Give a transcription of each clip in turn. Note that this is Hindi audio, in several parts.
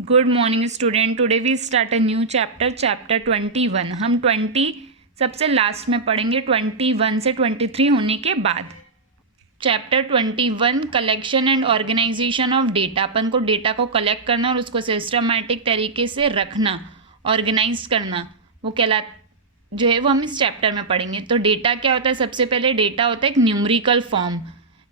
Good morning student. Today we start a new chapter 21। हम 20 सबसे लास्ट में पढ़ेंगे, 21 से 23 होने के बाद। Chapter 21 collection and organisation of data. अपन को डेटा को कलेक्ट करना और उसको सिस्टमैटिक तरीके से रखना, ऑर्गेनाइज करना, वो जो है वो हम इस चैप्टर में पढ़ेंगे। तो डेटा क्या होता है? सबसे पहले डेटा होता है एक न्यूमेरिकल फॉर्म।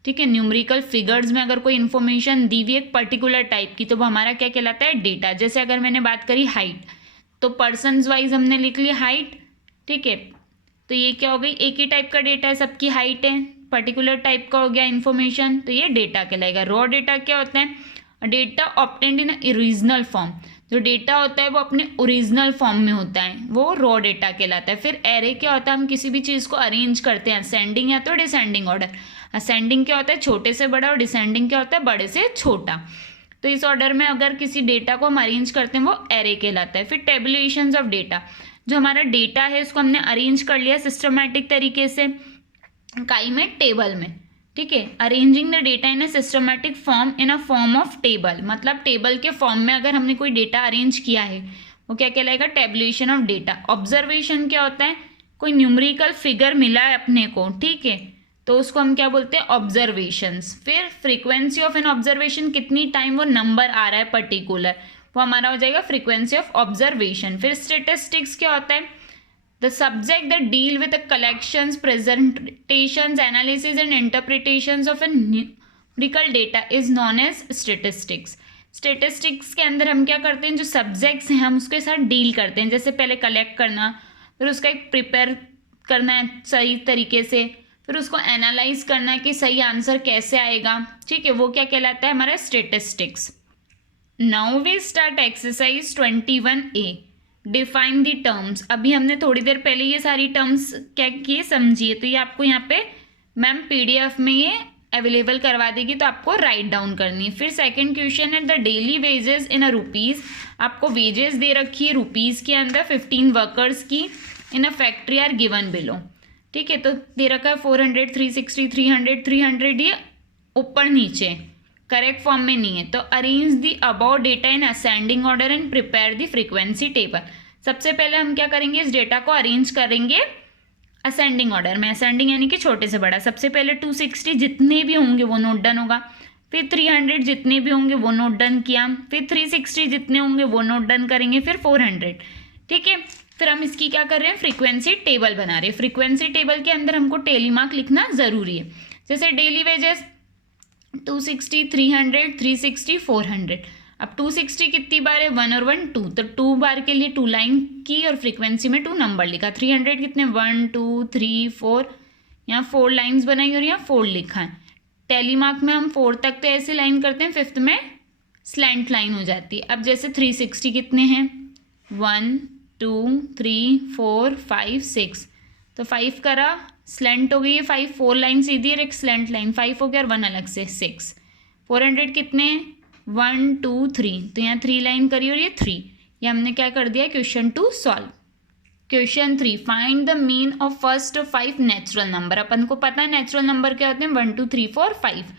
ठीक है, न्यूमेरिकल फिगर्स में अगर कोई इन्फॉर्मेशन दी हुई एक पर्टिकुलर टाइप की तो वो हमारा क्या कहलाता है? डेटा। जैसे अगर मैंने बात करी हाइट, तो पर्सनस वाइज हमने लिख ली हाइट। ठीक है, तो ये क्या हो गई? एक ही टाइप का डेटा है, सबकी हाइट है, पर्टिकुलर टाइप का हो गया इन्फॉर्मेशन, तो ये डेटा कहलाएगा। रॉ डेटा क्या होता है? Data obtained in original form. जो डेटा होता है वो अपने ओरिजिनल फॉर्म में होता है, वो रॉ डेटा कहलाता है। फिर एरे क्या होता है? हम किसी भी चीज़ को अरेंज करते हैं असेंडिंग या तो डिसेंडिंग ऑर्डर। असेंडिंग क्या होता है? छोटे से बड़ा, और डिसेंडिंग क्या होता है? बड़े से छोटा। तो इस ऑर्डर में अगर किसी डेटा को हम अरेंज करते हैं वो एरे कहलाता है। फिर टेबुलेशंस ऑफ डेटा, जो हमारा डेटा है उसको हमने अरेंज कर लिया सिस्टमैटिक तरीके से काई में, टेबल में। ठीक है, arranging the data in a systematic form in a form of table, मतलब टेबल के फॉर्म में अगर हमने कोई डेटा अरेंज किया है वो क्या कहलाएगा? Tabulation of data. ऑब्जर्वेशन क्या होता है? कोई न्यूमेरिकल फिगर मिला है अपने को, ठीक है, तो उसको हम क्या बोलते हैं? ऑब्जर्वेशंस। फिर फ्रीक्वेंसी ऑफ एन ऑब्जर्वेशन, कितनी टाइम वो नंबर आ रहा है पर्टिकुलर, वो हमारा हो जाएगा फ्रीक्वेंसी ऑफ ऑब्जर्वेशन। फिर स्टेटिस्टिक्स क्या होता है? The subject that deal with the collections, presentations, analysis and interpretations of a numerical data is known as statistics. Statistics के अंदर हम क्या करते हैं? जो सब्जेक्ट्स हैं हम उसके साथ डील करते हैं। जैसे पहले कलेक्ट करना, फिर उसका एक प्रिपेयर करना है सही तरीके से, फिर उसको एनालाइज करना है कि सही आंसर कैसे आएगा। ठीक है, वो क्या कहलाता है? हमारा statistics. Now we start exercise 21A, define the terms. अभी हमने थोड़ी देर पहले ये सारी टर्म्स क्या किए समझिए, तो ये आपको यहाँ पे मैम पीडीएफ में ये अवेलेबल करवा देगी, तो आपको राइट डाउन करनी है। फिर सेकंड क्वेश्चन है the daily wages in a rupees. आपको वेजेस दे रखी है रुपीज़ के अंदर 15 वर्कर्स की in a factory are given below. ठीक है, तो दे रखा है 400, 360, 300, 300, ये ऊपर नीचे करेक्ट फॉर्म में नहीं है। तो arrange the above data in ascending order and prepare the frequency table. सबसे पहले हम क्या करेंगे? इस डेटा को अरेंज करेंगे असेंडिंग ऑर्डर में। असेंडिंग यानी कि छोटे से बड़ा। सबसे पहले 260 जितने भी होंगे वो नोट डन होगा, फिर 300 जितने भी होंगे वो नोट डन किया, फिर 360 जितने होंगे वो नोट डन करेंगे, फिर 400। ठीक है, फिर हम इसकी क्या कर रहे हैं? फ्रीक्वेंसी टेबल बना रहे हैं। फ्रीक्वेंसी टेबल के अंदर हमको टेली मार्क लिखना ज़रूरी है। जैसे डेली वेजेस 260, 300, 360, 400। अब 260 कितनी बार है? 1 और 1 2, तो 2 बार के लिए 2 लाइन की और फ्रीक्वेंसी में 2 नंबर लिखा। 300 कितने? 1 2 3 4, यहाँ 4 लाइन्स बनाई और यहाँ 4 लिखा है। टेली मार्क में हम 4 तक तो ऐसे लाइन करते हैं, 5th में स्लैंट लाइन हो जाती है। अब जैसे 360 कितने हैं? 1 2 3 4 5 6, तो 5 करा, स्लैंट हो गई है 5, 4 लाइन सीधी और एक स्लैंट लाइन, 5 हो गया और 1 अलग से 6। 400 कितने? 1 2 3, तो यहाँ 3 लाइन करी और ये 3। ये हमने क्या कर दिया? Question 2 solve. Question 3, find the mean of first 5 natural number. अपन को पता है नेचुरल नंबर क्या होते हैं? 1 2 3 4 5।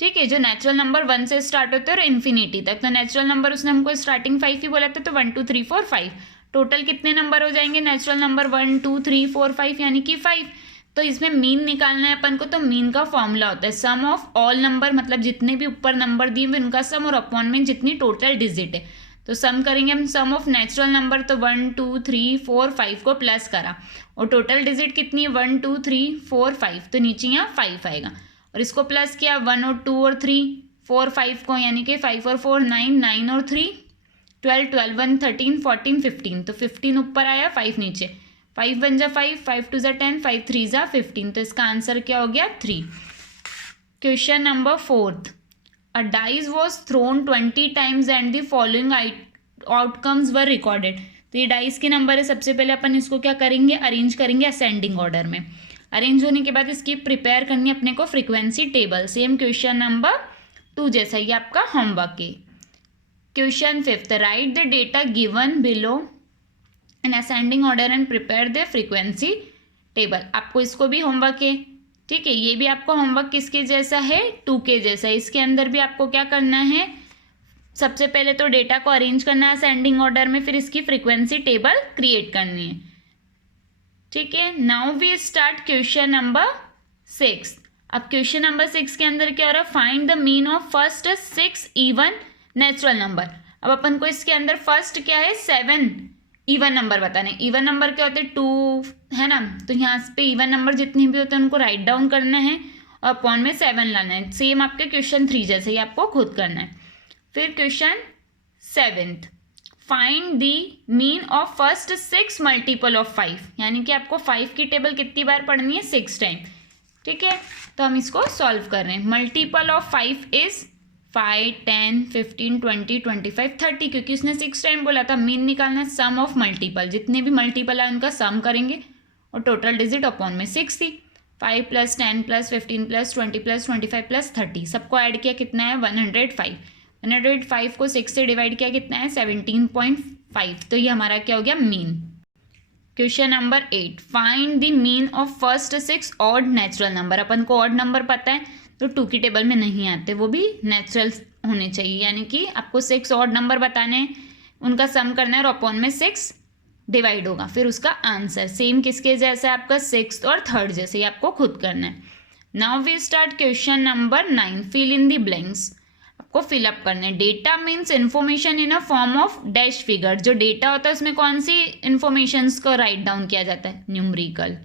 ठीक है, जो नेचुरल नंबर 1 से स्टार्ट होते हैं और इन्फिनिटी तक, तो नेचुरल नंबर उसने हमको स्टार्टिंग 5 ही बोला था, तो 1 2 3 4 5। टोटल कितने नंबर हो जाएंगे नेचुरल नंबर? 1 2 3 4 5, यानी कि 5। तो इसमें मीन निकालना है अपन को, तो मीन का फॉर्मूला होता है सम ऑफ ऑल नंबर, मतलब जितने भी ऊपर नंबर दिए हुए उनका सम, और अपॉन में जितनी टोटल डिजिट है। तो सम करेंगे हम सम ऑफ नेचुरल नंबर, तो 1 2 3 4 5 को प्लस करा, और टोटल डिजिट कितनी है? 1 2 3 4 5, तो नीचे यहाँ 5 आएगा, और इसको प्लस किया 1 और 2 और 3 4 5 को, यानी कि 5 और 4 9, 9 और 3 12, 12 1 13 14 15, तो 15 ऊपर आया, 5 नीचे। 5 1 जा 5, 5 2 जा 10, 5 3 जा 15, तो इसका आंसर क्या हो गया? 3। Question number 4, a dice was throne 20 times and the following outcomes were recorded. तो ये डाइस के नंबर है। सबसे पहले अपन इसको क्या करेंगे? अरेंज करेंगे असेंडिंग ऑर्डर में। अरेंज होने के बाद इसकी प्रिपेयर करनी है अपने को frequency table, same question number 2 जैसा ही आपका होमवर्क है। Question 5, right the data given below in ascending order and prepare the frequency table. आपको इसको भी होमवर्क है। ठीक है, ये भी आपको होमवर्क किसके जैसा है? 2 के जैसा। इसके अंदर भी आपको क्या करना है? सबसे पहले तो डेटा को अरेंज करना है असेंडिंग ऑर्डर में, फिर इसकी फ्रीक्वेंसी टेबल क्रिएट करनी है। ठीक है, now we start question number 6। अब क्वेश्चन नंबर 6 के अंदर क्या हो रहा है, find the mean of first 6 even natural number. अब अपन को इसके अंदर फर्स्ट क्या है, 7 इवन नंबर बताने। इवन नंबर क्या होते हैं, 2 है ना, तो यहाँ पे इवन नंबर जितने भी होते हैं उनको राइट डाउन करना है और अपॉन में 7 लाना है। सेम आपके क्वेश्चन 3 जैसे ही आपको खुद करना है। फिर question 7, find the mean of first 6 multiple of 5, यानी कि आपको 5 की टेबल कितनी बार पढ़नी है, 6 टाइम। ठीक है, तो हम इसको सॉल्व कर रहे हैं। मल्टीपल ऑफ 5 इज 5, 10, 15, 20, 25, 30, क्योंकि उसने 6 टाइम बोला था। मीन निकालना है, सम ऑफ मल्टीपल, जितने भी मल्टीपल है उनका सम करेंगे और टोटल डिजिट अपॉन में 6 थी। 5 + 10 + 15 + 20 + 25 + 30, सबको ऐड किया कितना है, 105। 105 को 6 से डिवाइड किया कितना है, 17.5। तो ये हमारा क्या हो गया, mean. Question number 8, find the mean of first 6 odd natural number. अपन को ऑड नंबर पता है तो 2 की टेबल में नहीं आते, वो भी नेचुरल होने चाहिए, यानी कि आपको 6 ऑड नंबर बताने हैं, उनका सम करना है और अपॉन में 6 डिवाइड होगा, फिर उसका आंसर सेम किसके जैसा, आपका 6th और 3rd जैसे ही आपको खुद करना है। Now we start question number 9, fill in the blanks. आपको फिलअप करना है। Data means information in a form of dash figure. जो डेटा होता है उसमें कौन सी इन्फॉर्मेशंस को राइट डाउन किया जाता है, न्यूमरिकल।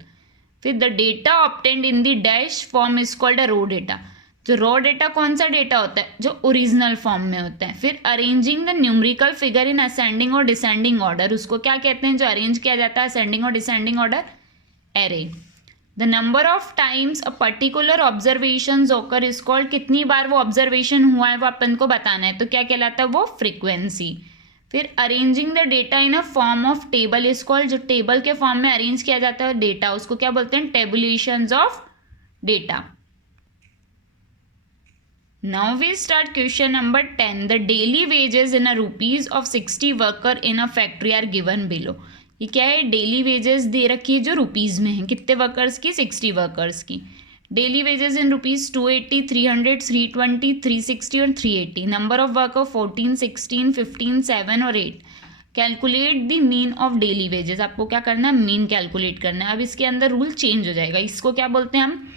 फिर the data obtained in the dash form is called a raw data. जो रॉ डेटा कौन सा डेटा होता है, जो ओरिजिनल फॉर्म में होता है। फिर arranging the numerical figure in ascending और डिसेंडिंग ऑर्डर, उसको क्या कहते हैं जो अरेंज किया जाता है असेंडिंग और descending order, array. The number of times a particular observation occur is called, कितनी बार वो ऑब्जर्वेशन हुआ है वो अपन को बताना है, तो क्या कहलाता है वो, फ्रीक्वेंसी। फिर arranging the data in a form of table is called, जो टेबल के फॉर्म में अरेंज किया जाता है डेटा उसको क्या बोलते हैं, tabulations of data. Now we start question number 10, the daily wages in a rupees of 60 worker in a factory are given below. ये क्या है, डेली वेजेस दे रखी है जो रुपीज़ में है, कितने वर्कर्स की, 60 वर्कर्स की। डेली वेजेस इन रुपीज़ 280, 300, 320, 360 और 380। नंबर ऑफ वर्कर 14, 16, 15, 7 और 8। Calculate the mean of daily wages. आपको क्या करना है, मीन कैलकुलेट करना है। अब इसके अंदर रूल चेंज हो जाएगा। इसको क्या बोलते हैं हम,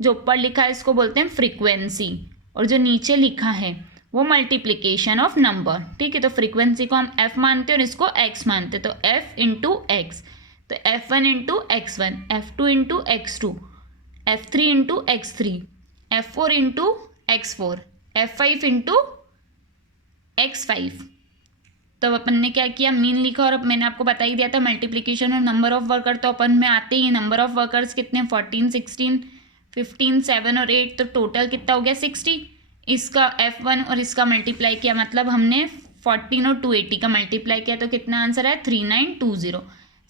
जो ऊपर लिखा है इसको बोलते हैं फ्रीक्वेंसी, और जो नीचे लिखा है वो मल्टीप्लिकेशन ऑफ नंबर। ठीक है, तो फ्रीक्वेंसी को हम f मानते हैं और इसको x मानते हैं, तो f इंटू एक्स, तो f1 into x1, f2 into x2, f3 into x3, f4 into x4, f5 into x5। तो अपन ने क्या किया, मीन लिखा, और अब मैंने आपको बता ही दिया था मल्टीप्लिकेशन और नंबर ऑफ वर्कर तो अपन में आते ही। नंबर ऑफ वर्कर्स कितने, 14, 16, 15, 7 और 8, तो टोटल कितना हो गया, 60। इसका f1 और इसका मल्टीप्लाई किया, मतलब हमने 14 और 280 का मल्टीप्लाई किया तो कितना आंसर है, 3920।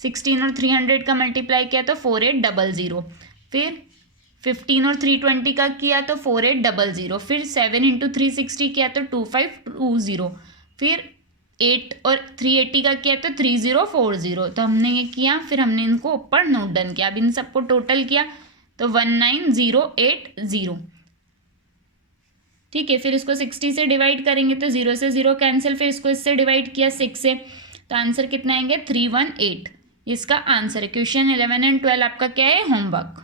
16 और 300 का मल्टीप्लाई किया तो 4800। फिर 15 और 320 का किया तो 4800। फिर 7 इंटू 360 किया तो 2520। फिर 8 और 380 का किया तो 3040। तो हमने ये किया, फिर हमने इनको ऊपर नोट डन किया। अब इन सबको टोटल किया तो 19080। ठीक है, फिर इसको 60 से डिवाइड करेंगे तो 0 से 0 कैंसिल, फिर इसको इससे डिवाइड किया 6 से, तो आंसर कितना आएंगे, 318। इसका आंसर है। क्वेश्चन 11 एंड 12 आपका क्या है, होमवर्क।